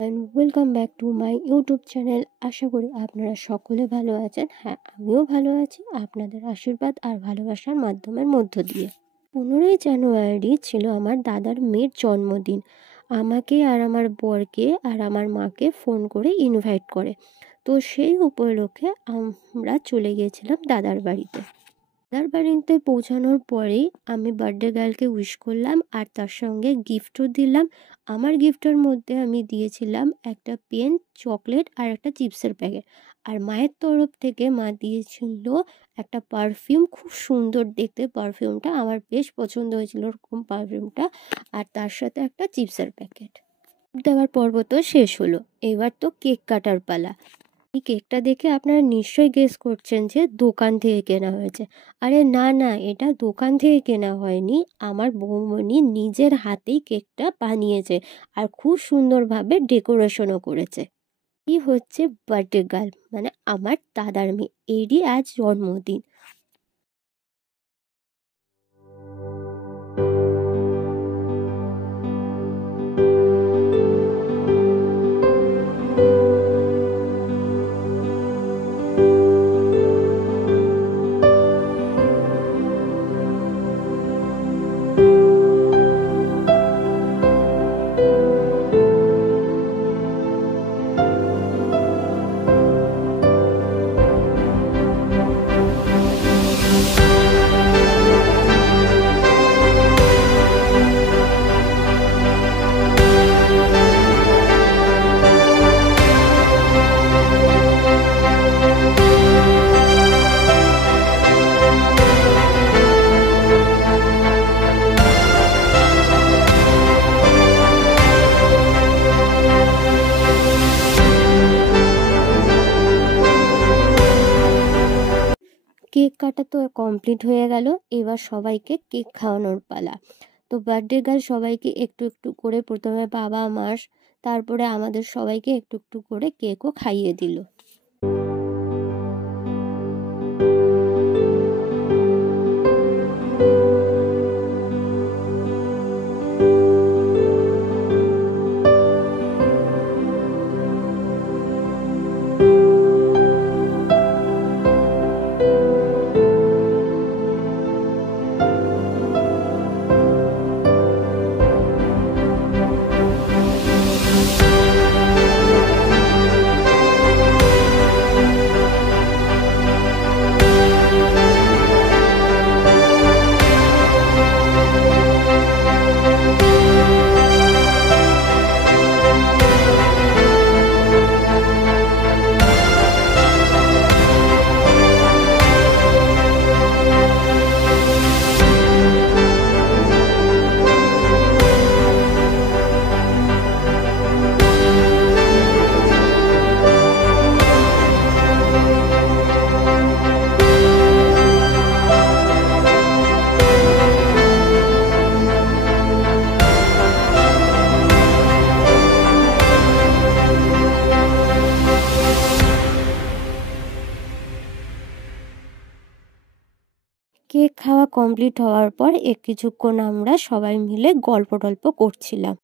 And welcome back to my YouTube channel. আশা করি আপনারা সকলে ভালো আছেন। হ্যাঁ, আমিও ভালো আছি আপনাদের আশীর্বাদ আর ভালোবাসার মাধ্যমের মধ্য দিয়ে। 15ই জানুয়ারি ছিল আমার দাদার মেয়ের জন্মদিন। আমাকে আর আমার বরকে আর আমার মাকে ফোন করে ইনভাইট করে। তো সেই উপলক্ষে আমরা চলে গিয়েছিলাম দাদার বাড়িতে। দাদার বাড়িতে পৌঁছানোর পরেই আমি বার্থডে গার্লকে উইশ করলাম আর তার সঙ্গে গিফটও দিলাম। আমার গিফটের মধ্যে আমি দিয়েছিলাম একটা পেন, চকলেট আর একটা চিপসের প্যাকেট। আর মায়ের তরফ থেকে মা দিয়েছিল একটা পারফিউম, খুব সুন্দর দেখতে পারফিউমটা, আমার বেশ পছন্দ হয়েছিল ওরকম পারফিউমটা। আর তার সাথে একটা চিপসের প্যাকেট। দেওয়ার পর্ব তো শেষ হলো, এবার তো কেক কাটার পালা। এই কেকটা দেখে আপনারা নিশ্চয়ই গেস করছেন যে দোকান থেকে কেনা হয়েছে। আরে না না, এটা দোকান থেকে কেনা হয়নি, আমার বৌমনি নিজের হাতেই কেকটা বানিয়েছে আর খুব সুন্দরভাবে ডেকোরেশনও করেছে। কি হচ্ছে বার্থডে গার্ল মানে আমার দাদার মেয়ে, এরই আজ জন্মদিন। কেক কাটা তো কমপ্লিট হয়ে গেল, এবার সবাইকে কেক খাওয়ানোর পালা। তো বার্থডে গার্ল সবাইকে একটু একটু করে, প্রথমে বাবা মা, তারপরে আমাদের সবাইকে একটু একটু করে কেকও খাইয়ে দিল। কেক খাওয়া কমপ্লিট হওয়ার পর কিছুক্ষণ আমরা সবাই মিলে গল্প টল্প করছিলাম।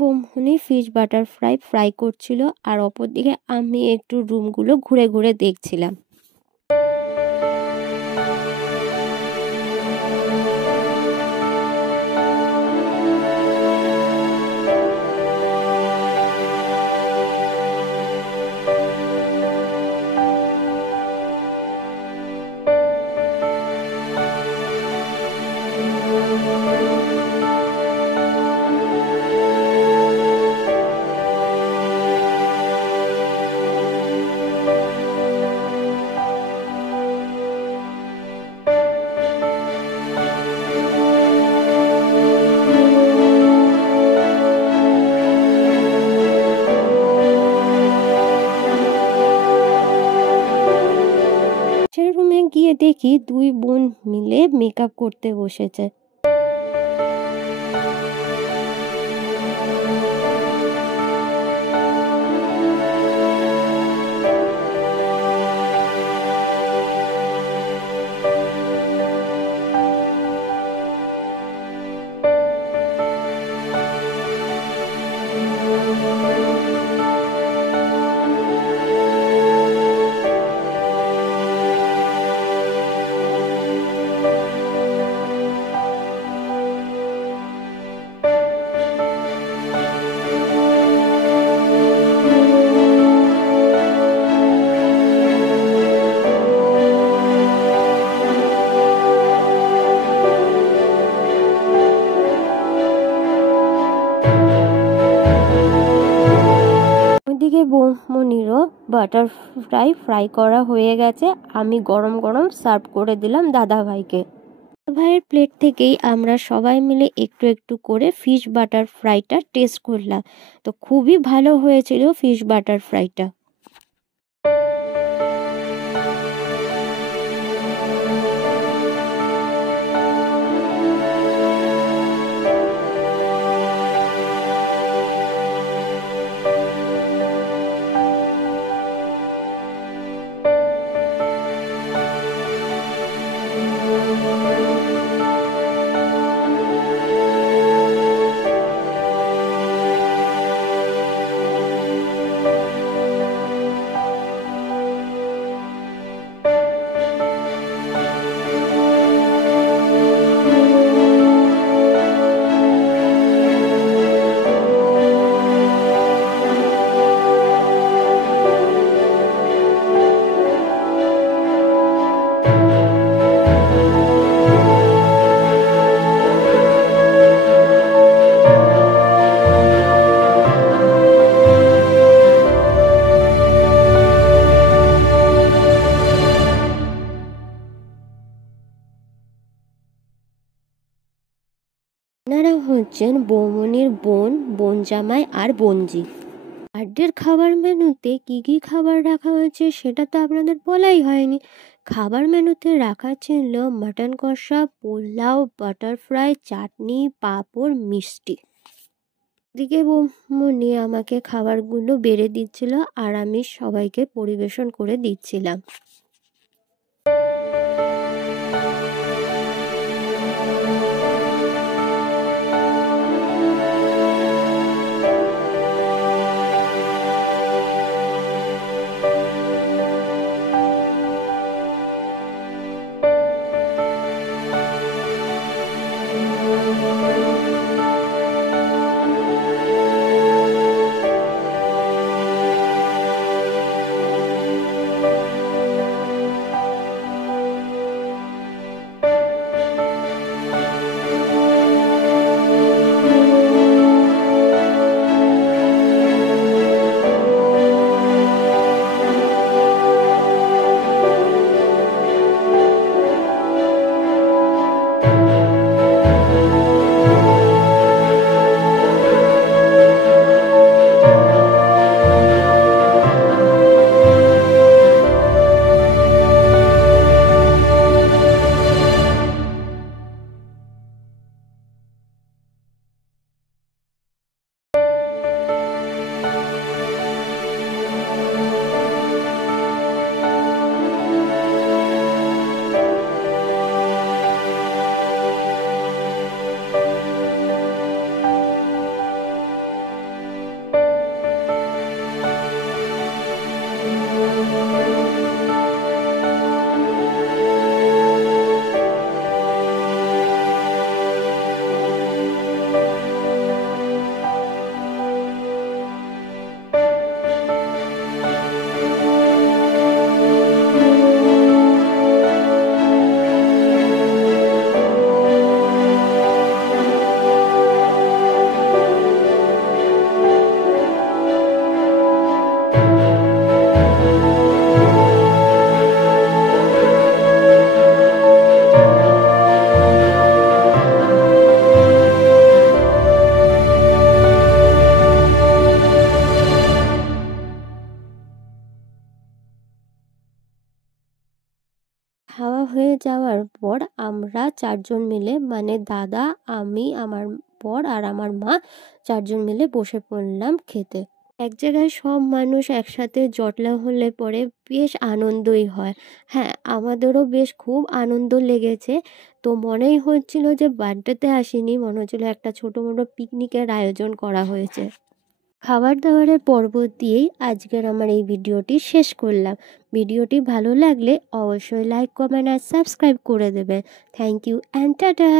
বৌমনি ফিশ বাটার ফ্রাই করছিল আর অপরদিকে আমি একটু রুমগুলো ঘুরে ঘুরে দেখছিলাম। রুমে গিয়ে দেখি দুই বোন মিলে মেকআপ করতে বসেছে। বাটারফ্লাই ফ্রাই করা হয়ে গেছে। আমি গরম গরম সার্ভ করে দিলাম দাদাভাইকে। ভাইয়ের প্লেট থেকেই আমরা সবাই মিলে একটু একটু করে ফিশ বাটার ফ্রাইটা টেস্ট করলাম। তো খুবই ভালো হয়েছিল ফিশ বাটার ফ্রাইটা। এনারা হচ্ছেন বৌমনির বোন জামাই আর বোনজি। বার্থডের খাবার মেনুতে কি কি খাবার রাখা হয়েছে সেটা তো আপনাদের বলাই হয়নি। খাবার মেনুতে রাখা ছিল মাটন কষা, পোলাও, বাটারফ্রাই, চাটনি, পাঁপড়, মিষ্টি। এদিকে বৌমনি আমাকে খাবারগুলো বেড়ে দিচ্ছিল আর আমি সবাইকে পরিবেশন করে দিচ্ছিলাম। খাওয়া হয়ে যাওয়ার পর আমরা চারজন মিলে মানে দাদা, আমি, আমার বর আর আমার মা চারজন মিলে বসে পড়লাম খেতে। এক জায়গায় সব মানুষ একসাথে জটলা হলে পরে বেশ আনন্দই হয়। হ্যাঁ, আমাদেরও বেশ খুব আনন্দ লেগেছে। তো মনেই হচ্ছিল যে বার্থডেতে আসিনি, মনে হচ্ছিল একটা ছোটো মোটো পিকনিকের আয়োজন করা হয়েছে। খাবার দাবারের পর্ব দিয়েই আজকের আমার এই ভিডিওটি শেষ করলাম। ভিডিওটি ভালো লাগলে অবশ্যই লাইক, কমেন্ট আর সাবস্ক্রাইব করে দেবেন। Thank you and tata.